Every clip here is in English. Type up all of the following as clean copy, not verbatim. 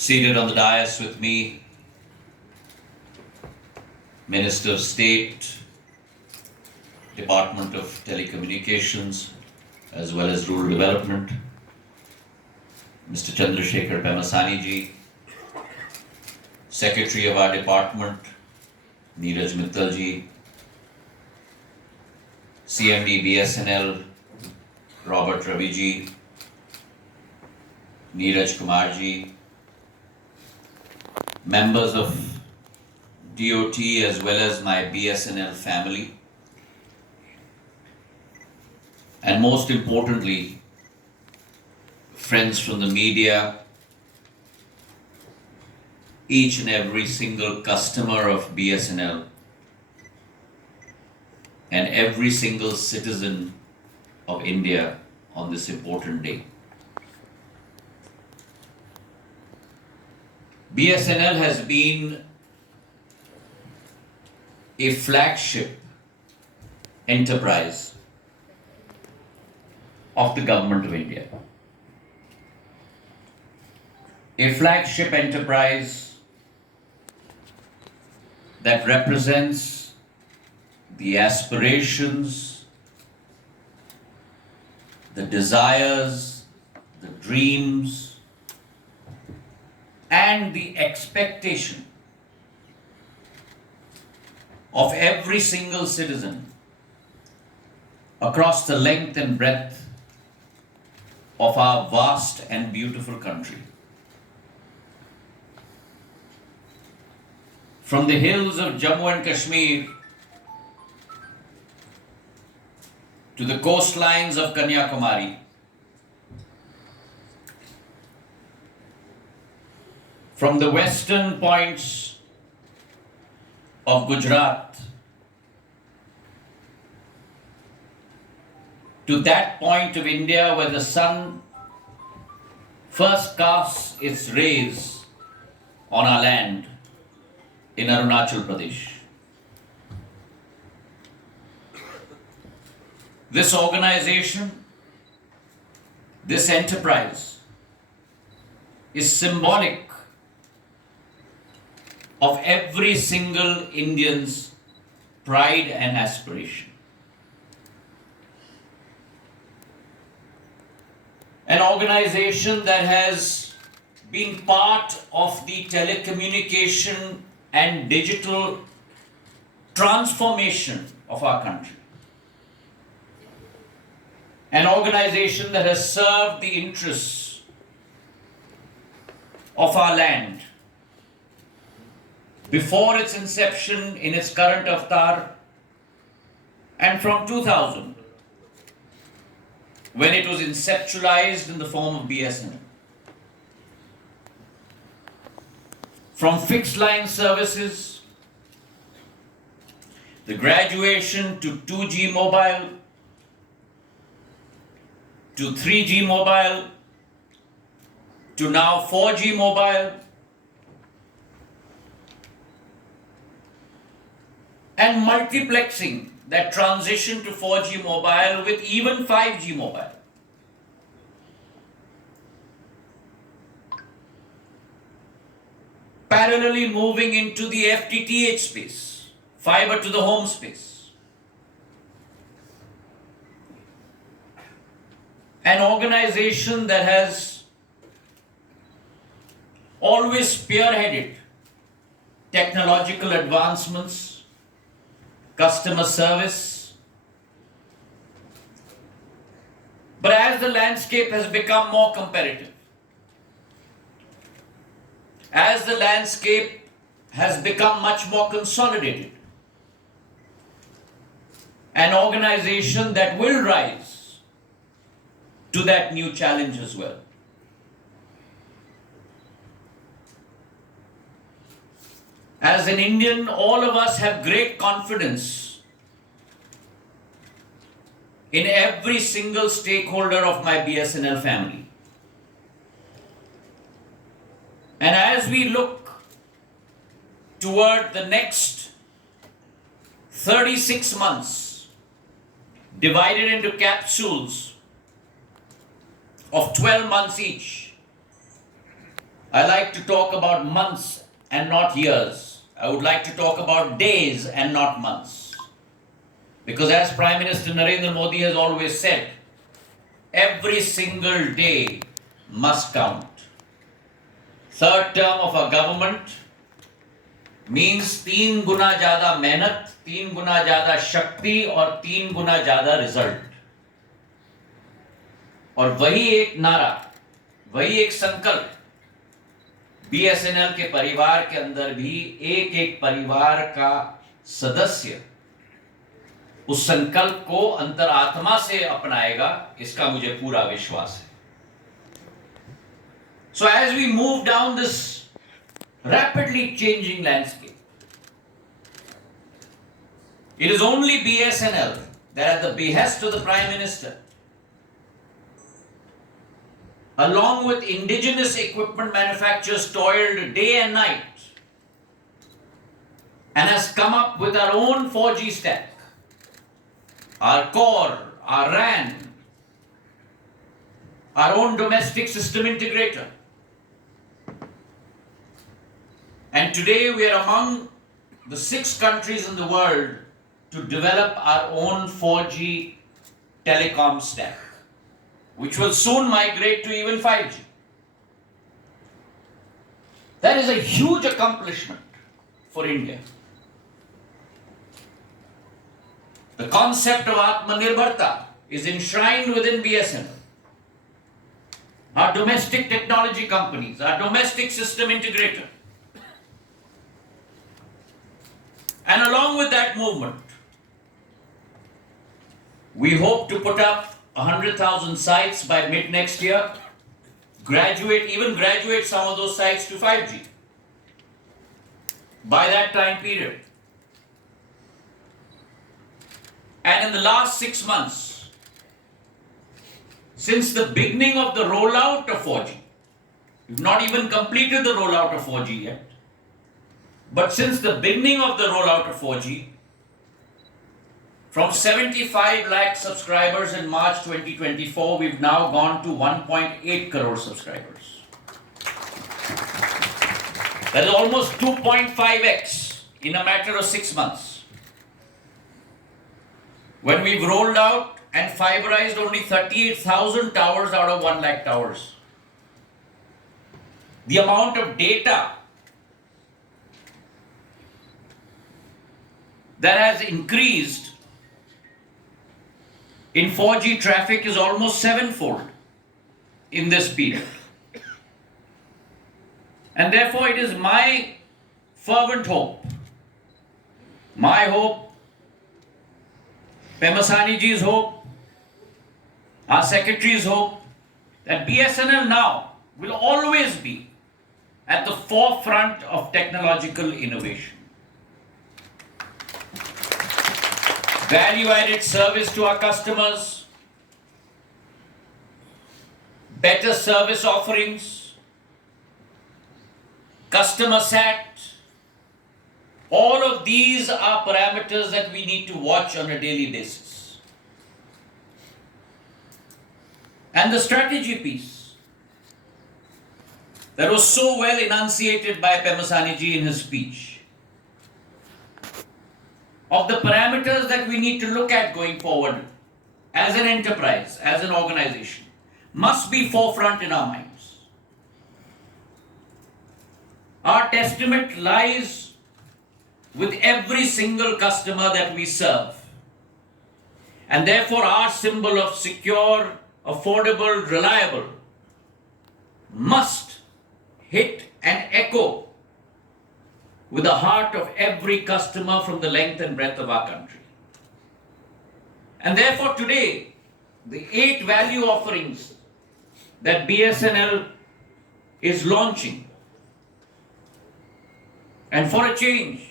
Seated on the dais with me, Minister of State, Department of Telecommunications, as well as Rural Development, Mr. Chandrasekhar Pemasani ji, Secretary of our department, Neeraj Mittal ji, CMD BSNL, Robert Ravi ji, Neeraj Kumar ji, members of DOT as well as my BSNL family, and most importantly, friends from the media, each and every single customer of BSNL, and every single citizen of India on this important day. BSNL has been a flagship enterprise of the Government of India. A flagship enterprise that represents the aspirations, the desires, the dreams, and the expectation of every single citizen across the length and breadth of our vast and beautiful country. From the hills of Jammu and Kashmir to the coastlines of Kanyakumari, from the western points of Gujarat to that point of India where the sun first casts its rays on our land in Arunachal Pradesh. This organization, this enterprise is symbolic of every single Indian's pride and aspiration. An organization that has been part of the telecommunication and digital transformation of our country. An organization that has served the interests of our land before its inception in its current avatar, and from 2000, when it was conceptualized in the form of BSNL. From fixed line services, the graduation to 2G mobile, to 3G mobile, to now 4G mobile, and multiplexing that transition to 4G mobile with even 5G mobile. Parallelly moving into the FTTH space, fiber to the home space. An organization that has always spearheaded technological advancements, customer service. But as the landscape has become more competitive, as the landscape has become much more consolidated, an organization that will rise to that new challenge as well. As an Indian, all of us have great confidence in every single stakeholder of my BSNL family. And as we look toward the next 36 months, divided into capsules of 12 months each, I like to talk about months and not years. I would like to talk about days and not months. Because as Prime Minister Narendra Modi has always said, every single day must count. Third term of a government means 3 गुना ज्यादा मेहनत, 3 गुना ज्यादा शक्ति और 3 गुना ज्यादा result. और वही एक नारा, वही एक संकल्प बीएसएनएल के परिवार के अंदर भी एक एक परिवार का सदस्य उस संकल्प को अंतरात्मा से अपनाएगा, इसका मुझे पूरा विश्वास है. So as we move down this rapidly changing landscape, it is only BSNL that at the behest of the Prime Minister, along with indigenous equipment manufacturers, toiled day and night and has come up with our own 4G stack, our core, our RAN, our own domestic system integrator. And today we are among the 6 countries in the world to develop our own 4G telecom stack, which will soon migrate to even 5G. That is a huge accomplishment for India. The concept of Atmanirbharta is enshrined within BSNL. Our domestic technology companies, our domestic system integrator. And along with that movement, we hope to put up 100,000 sites by mid next year, graduate some of those sites to 5G by that time period. And in the last 6 months, since the beginning of the rollout of 4G, we've not even completed the rollout of 4G yet, but since the beginning of the rollout of 4G, from 75 lakh subscribers in March 2024, we've now gone to 1.8 crore subscribers. That is almost 2.5x in a matter of 6 months. When we've rolled out and fiberized only 38,000 towers out of 1 lakh towers. The amount of data that has increased in 4G traffic is almost 7-fold in this period. And therefore it is my fervent hope, my hope, Pemasani ji's hope, our secretary's hope, that BSNL now will always be at the forefront of technological innovation. Value-added service to our customers, better service offerings, customer sat, all of these are parameters that we need to watch on a daily basis. And the strategy piece that was so well enunciated by Pemasani ji in his speech, of the parameters that we need to look at going forward as an enterprise, as an organization, must be forefront in our minds. Our testament lies with every single customer that we serve. And therefore our symbol of secure, affordable, reliable must hit and echo with the heart of every customer from the length and breadth of our country. And therefore today, the 8 value offerings that BSNL is launching, and for a change,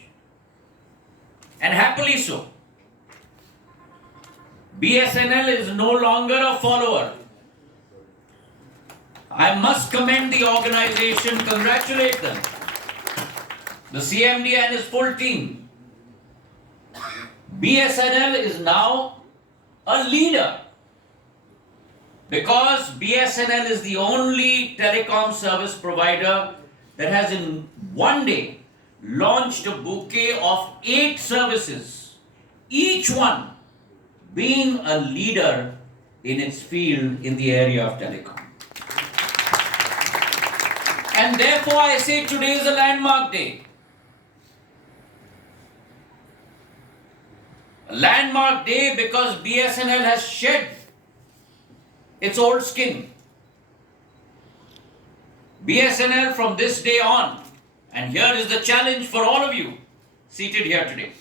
and happily so, BSNL is no longer a follower. I must commend the organization, congratulate them, the CMD and his full team. BSNL is now a leader Because BSNL is the only telecom service provider that has in one day launched a bouquet of 8 services, each one being a leader in its field in the area of telecom. And therefore I say today is a landmark day. A landmark day because BSNL has shed its old skin. BSNL from this day on, and here is the challenge for all of you seated here today,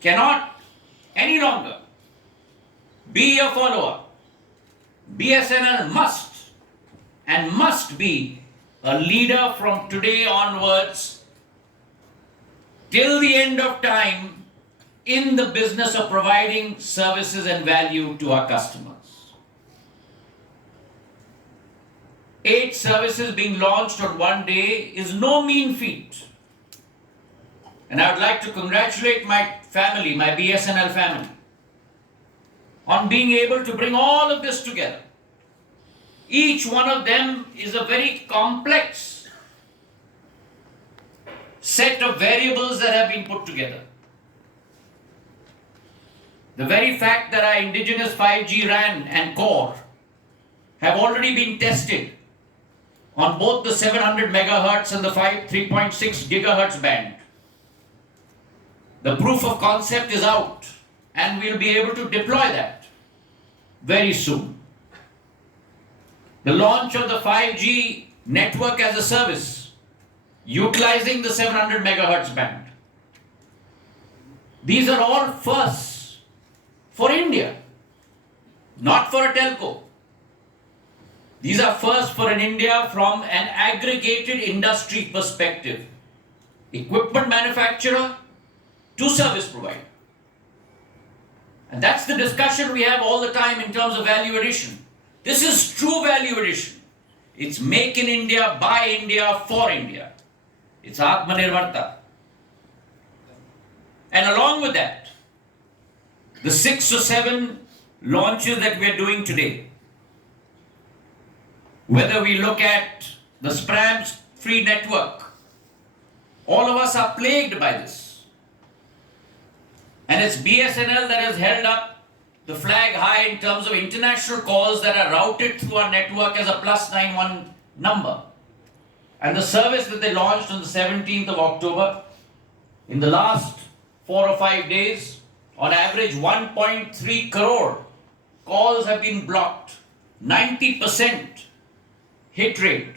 cannot any longer be a follower. BSNL must be a leader from today onwards till the end of time in the business of providing services and value to our customers. 8 services being launched on one day is no mean feat. And I would like to congratulate my family, my BSNL family, on being able to bring all of this together. Each one of them is a very complex set of variables that have been put together. The very fact that our indigenous 5G RAN and core have already been tested on both the 700 megahertz and the 3.6 gigahertz band. The proof of concept is out and we'll be able to deploy that very soon. The launch of the 5G network as a service utilizing the 700 megahertz band. These are all firsts for India, not for a telco. These are first for an India from an aggregated industry perspective. Equipment manufacturer to service provider. And that's the discussion we have all the time in terms of value addition. This is true value addition. It's make in India, by India, for India. It's Atmanirbharta. And along with that, the 6 or 7 launches that we are doing today, whether we look at the SPRAMS free network, all of us are plagued by this. And it's BSNL that has held up the flag high in terms of international calls that are routed through our network as a +91 number. And the service that they launched on the 17th of October, in the last 4 or 5 days, on average 1.3 crore calls have been blocked. 90% hit rate.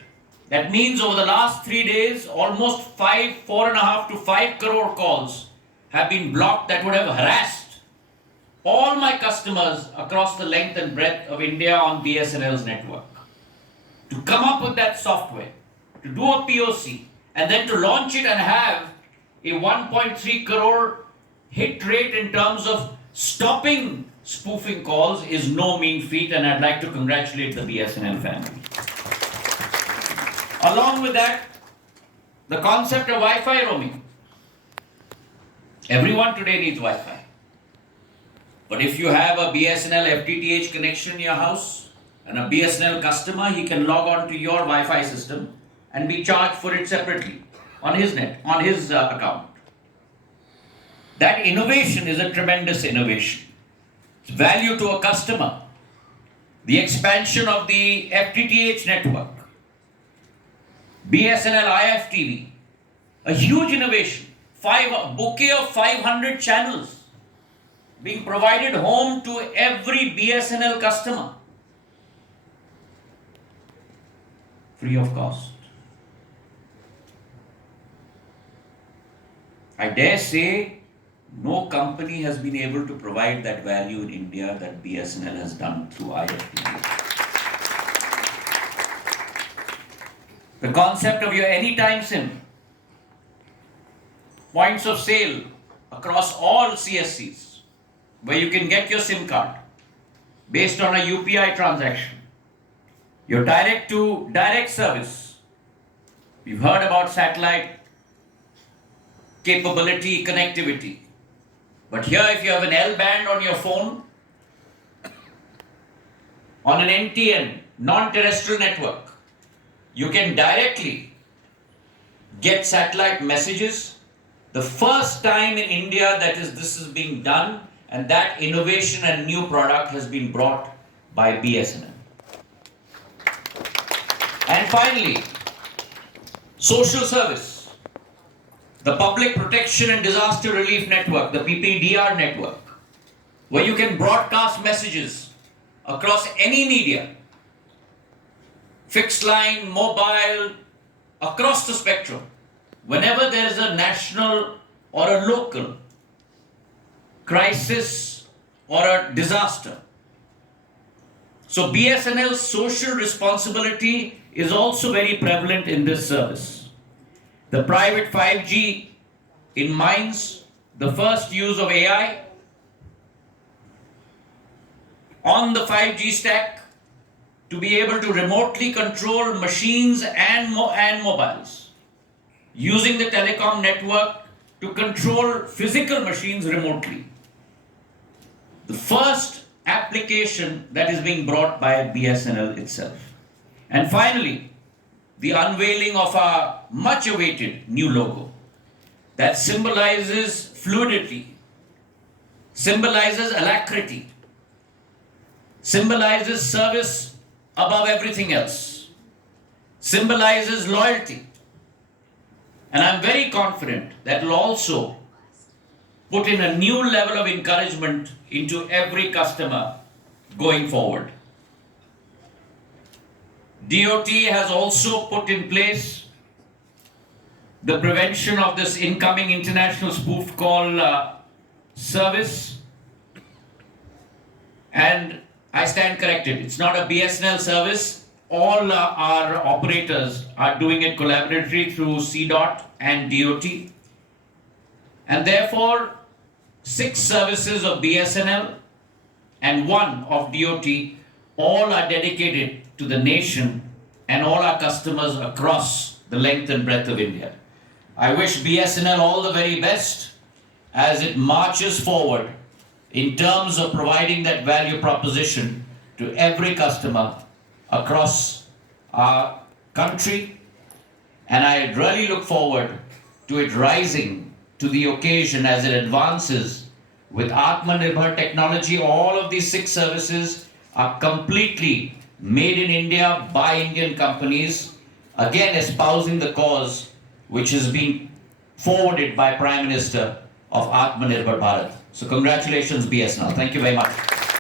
That means over the last 3 days, almost 4.5 to 5 crore calls have been blocked that would have harassed all my customers across the length and breadth of India on BSNL's network. To come up with that software, to do a POC, and then to launch it and have a 1.3 crore hit rate in terms of stopping spoofing calls is no mean feat, and I'd like to congratulate the BSNL family. Along with that, the concept of Wi-Fi roaming. Everyone today needs Wi-Fi. But if you have a BSNL FTTH connection in your house and a BSNL customer, he can log on to your Wi-Fi system and be charged for it separately on his account. That innovation is a tremendous innovation. It's value to a customer. The expansion of the FTTH network, BSNL IFTV, a huge innovation. A bouquet of 500 channels being provided home to every BSNL customer, free of cost. I dare say no company has been able to provide that value in India that BSNL has done through IFTV. The concept of your anytime SIM, points of sale across all CSCs, where you can get your SIM card based on a UPI transaction. Your direct to direct service. You've heard about satellite capability, connectivity. But here, if you have an L band on your phone, on an NTN, non-terrestrial network, you can directly get satellite messages. The first time in India that this is being done, and that innovation and new product has been brought by BSNL. And finally, social service. The Public Protection and Disaster Relief Network, the PPDR network, where you can broadcast messages across any media, fixed line, mobile, across the spectrum, whenever there is a national or a local crisis or a disaster. So BSNL's social responsibility is also very prevalent in this service. The private 5G in mines, the first use of AI on the 5G stack to be able to remotely control machines and mobiles, using the telecom network to control physical machines remotely. The first application that is being brought by BSNL itself. And finally, the unveiling of our much awaited new logo that symbolizes fluidity, symbolizes alacrity, symbolizes service above everything else, symbolizes loyalty. And I'm very confident that will also put in a new level of encouragement into every customer going forward. DOT has also put in place the prevention of this incoming international spoof call service. And I stand corrected. It's not a BSNL service. All our operators are doing it collaboratively through CDOT and DOT. And therefore, 6 services of BSNL and 1 of DOT, all are dedicated to the nation and all our customers across the length and breadth of India. I wish BSNL all the very best as it marches forward in terms of providing that value proposition to every customer across our country. And I really look forward to it rising to the occasion as it advances with Atmanirbhar technology. All of these 6 services are completely made in India by Indian companies, again espousing the cause which is being forwarded by Prime Minister of Atmanirbhar Bharat. So congratulations BSNL. Thank you very much.